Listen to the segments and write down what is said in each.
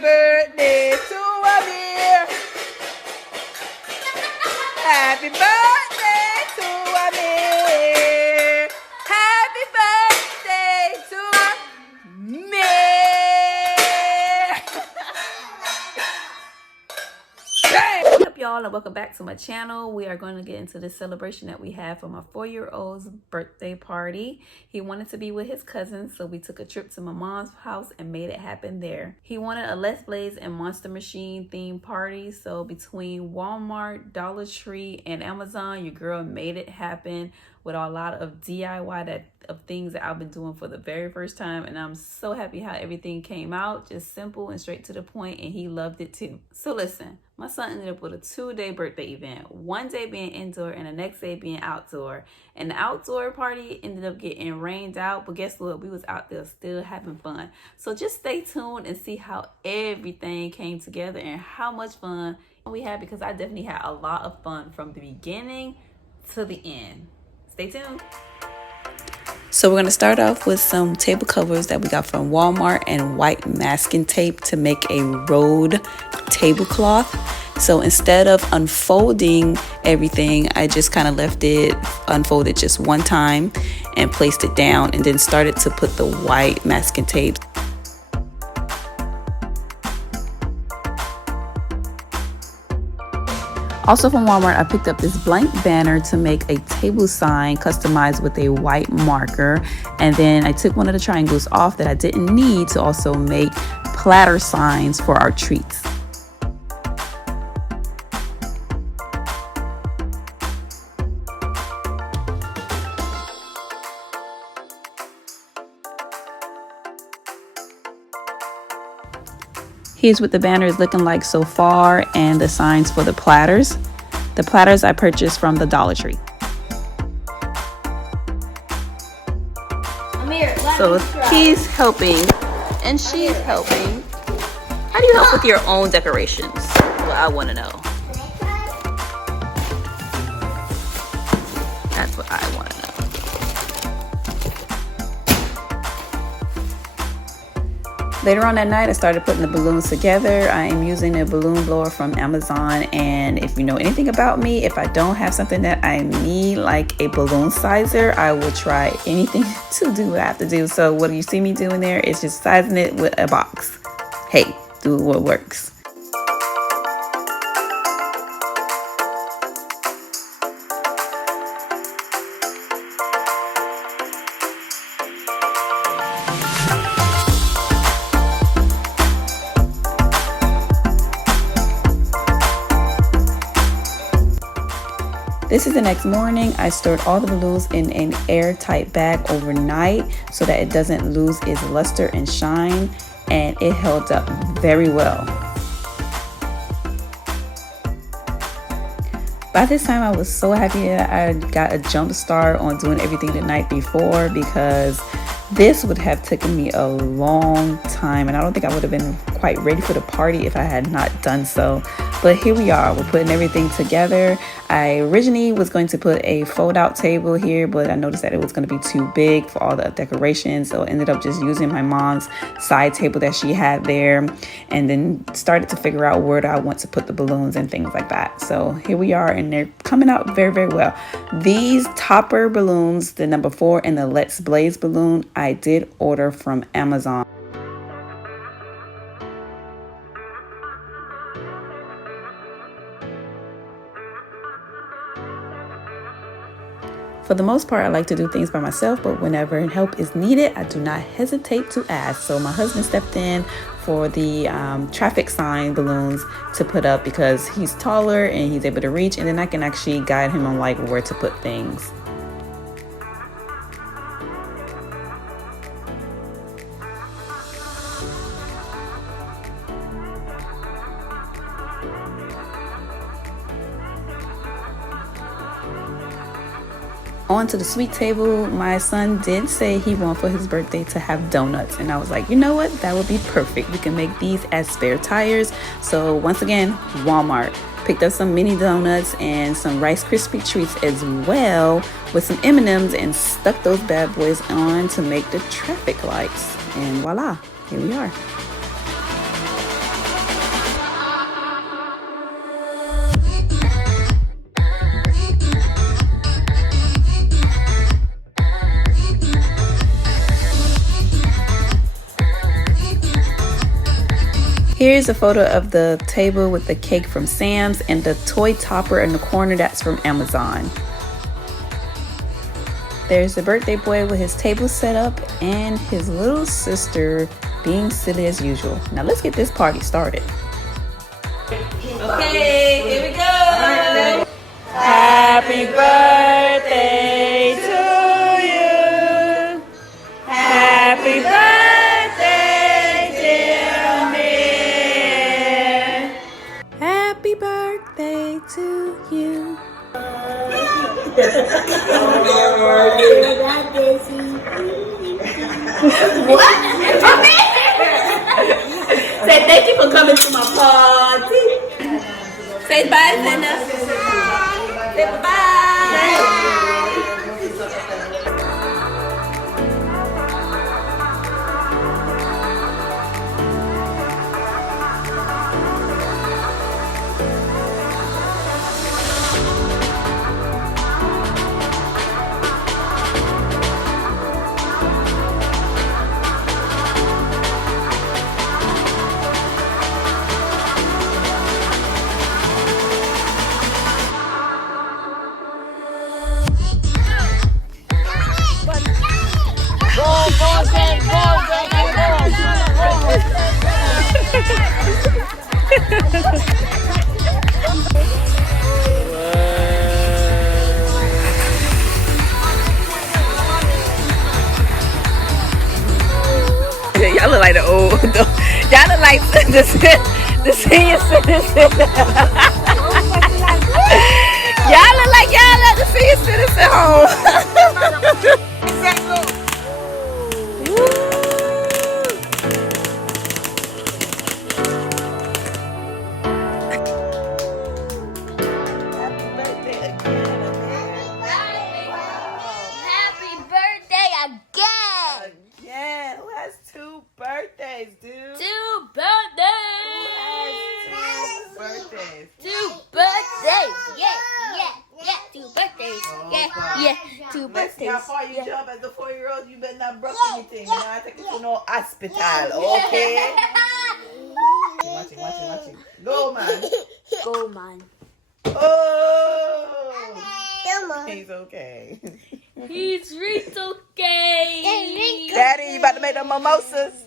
birthday to Amir. Happy birthday to Amir. Happy birthday to Amir. What's up, y'all, and welcome back to my channel. We are going to get into this celebration that we have for my 4-year-old's birthday party. He wanted to be with his cousins, so we took a trip to my mom's house and made it happen there. He wanted a Let's Blaze and Monster Machine themed party, so between Walmart, Dollar Tree, and Amazon, your girl made it happen with a lot of DIY of things that I've been doing for the very first time, and I'm so happy how everything came out, just simple and straight to the point, and he loved it too. So listen, my son ended up with a 2-day birthday event, one day being indoor and the next day being outdoor. And the outdoor party ended up getting rained out, but guess what? We was out there still having fun. So just stay tuned and see how everything came together and how much fun we had, because I definitely had a lot of fun from the beginning to the end. Stay tuned. So we're going to start off with some table covers that we got from Walmart and white masking tape to make a rolled tablecloth. So instead of unfolding everything, I just kind of left it unfolded just one time and placed it down, and then started to put the white masking tape. Also from Walmart, I picked up this blank banner to make a table sign customized with a white marker. And then I took one of the triangles off that I didn't need to also make platter signs for our treats. Here's what the banner is looking like so far, and the signs for the platters. The platters I purchased from the Dollar Tree. So he's helping and she's helping. How do you help with your own decorations? Well, I want to know. That's what I want to know. Later on that night, I started putting the balloons together. I am using a balloon blower from Amazon, and if you know anything about me, if I don't have something that I need, like a balloon sizer, I will try anything to do what I have to do. So what you see me doing there is just sizing it with a box. Hey, do what works. This is the next morning. I stored all the balloons in an airtight bag overnight so that it doesn't lose its luster and shine, and it held up very well. By this time, I was so happy that I got a jump start on doing everything the night before, because this would have taken me a long time, and I don't think I would have been quite ready for the party if I had not done so. But here we are, we're putting everything together. I originally was going to put a fold-out table here, but I noticed that it was going to be too big for all the decorations, so I ended up just using my mom's side table that she had there, and then started to figure out where do I want to put the balloons and things like that. So here we are, and they're coming out very, very well. These topper balloons, the number 4 and the Let's Blaze balloon, I did order from Amazon. For the most part, I like to do things by myself, but whenever help is needed, I do not hesitate to ask. So my husband stepped in for the traffic sign balloons to put up, because he's taller and he's able to reach, and then I can actually guide him on like where to put things. On to the sweet table, my son did say he wanted for his birthday to have donuts, and I was like, you know what, that would be perfect. We can make these as spare tires. So once again, Walmart. Picked up some mini donuts and some Rice Krispie treats as well, with some M&Ms, and stuck those bad boys on to make the traffic lights. And voila, here we are. Here's a photo of the table with the cake from Sam's and the toy topper in the corner that's from Amazon. There's the birthday boy with his table set up and his little sister being silly as usual. Now let's get this party started. Okay, here we go. Happy birthday to you. Happy birthday, dear me. Happy birthday to you. What? For me? Say thank you for coming to my party. Say bye, Zena. Say bye. Y'all look like the old. Y'all look like the senior citizen. Y'all look like y'all at the senior citizen home. Happy birthday again! Yeah, who has 2 birthdays, dude? 2 birthdays! Who has 2 birthdays? 2 birthdays! Yeah, 2 birthdays! Yeah, 2 Let's birthdays! see how far you jump as a 4-year-old. You better not broke anything. You know, I take you to no hospital, okay? Watch it. Go, man. Go, man. Oh! He's okay. He's okay. Daddy, you about to make them mimosas?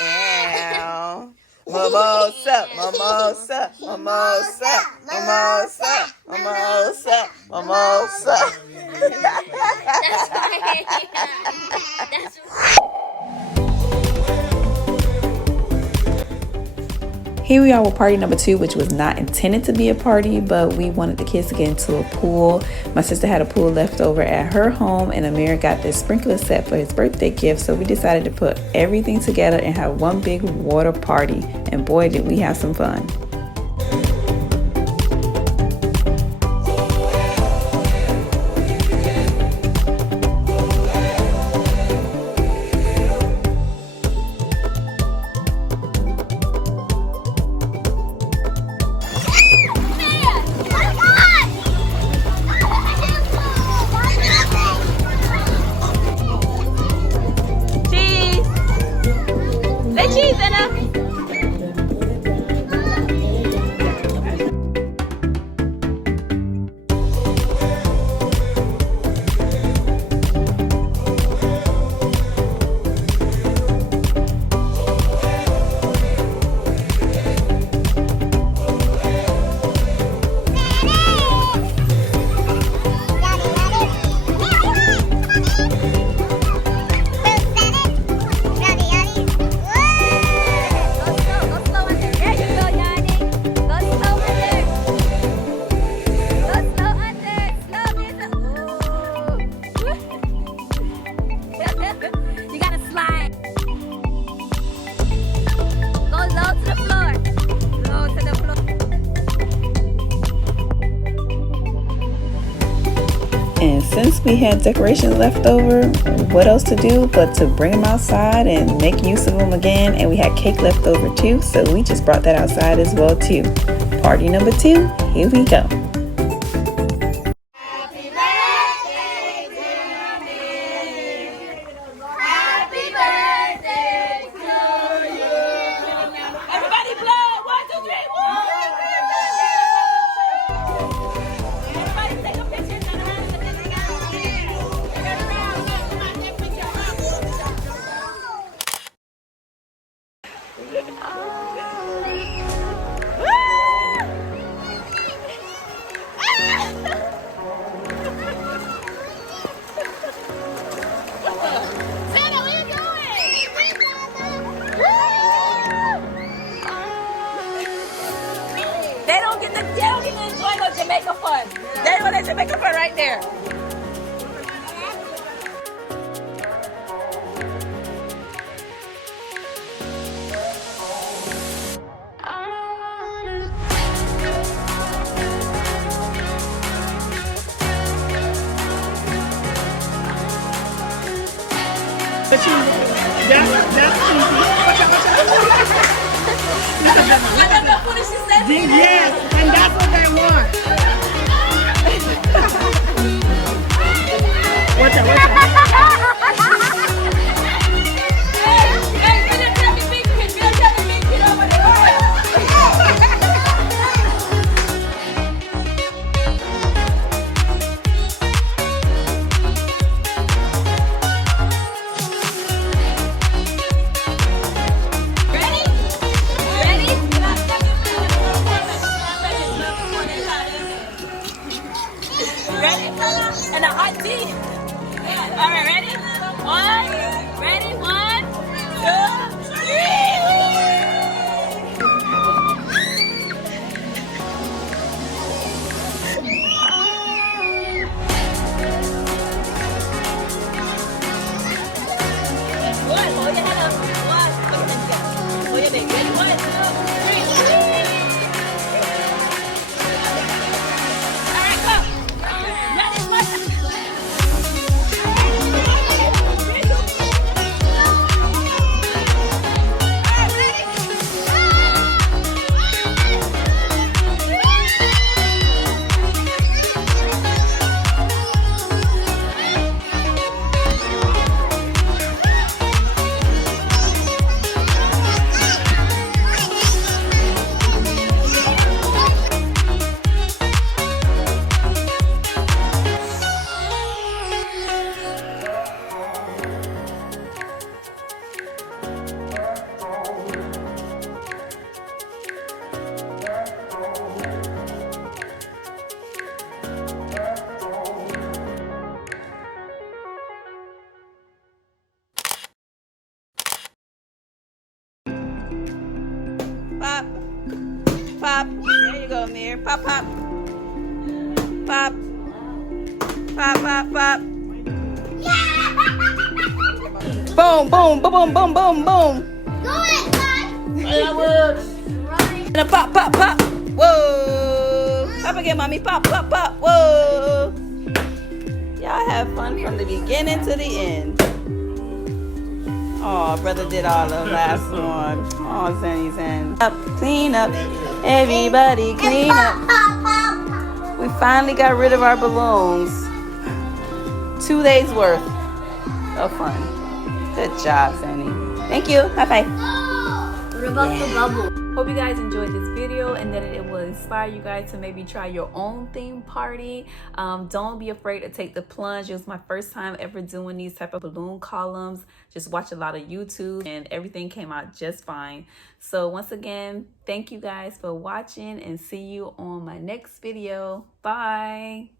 Ow. Mimosa. That's right. That's right. Here we are with party number 2, which was not intended to be a party, but we wanted the kids to get into a pool. My sister had a pool left over at her home, and Amir got this sprinkler set for his birthday gift, so we decided to put everything together and have one big water party, and boy did we have some fun. And since we had decorations left over, what else to do but to bring them outside and make use of them again. And we had cake left over too, so we just brought that outside as well too. Party number 2, here we go. Happy birthday to me. Happy birthday to you. Everybody blow. Santa, where you going? They don't get to enjoy no Jamaica fun. They want that Jamaica fun right there. That's easy. I don't know what she said. Yes, and that's what they want. Watch out, watch out. And a hot tea. All right, ready? Ready? 1, 2, 3. One, hold your head up. One, hold your big. Ready? 1, 2, 3. All right, go. Ready? 1. Pop. Pop. There you go, Amir. Pop, pop. Pop. Pop, pop, pop. Boom, boom, boom, boom, boom, boom, boom. Go it, And a pop, pop, pop. Whoa. Pop again, mommy. Pop, pop, pop. Whoa. Y'all have fun from the beginning to the end. Oh, brother did all the last one. Oh, Zenny's in. Up, clean up. Everybody clean up. We finally got rid of our balloons. 2 days worth of fun. Good job, Zenny. Thank you. High five. What about the bubble? Hope you guys enjoyed this video and that it will inspire you guys to maybe try your own theme party. Don't be afraid to take the plunge. It was my first time ever doing these type of balloon columns. Just watch a lot of YouTube and everything came out just fine. So once again, thank you guys for watching and see you on my next video. Bye.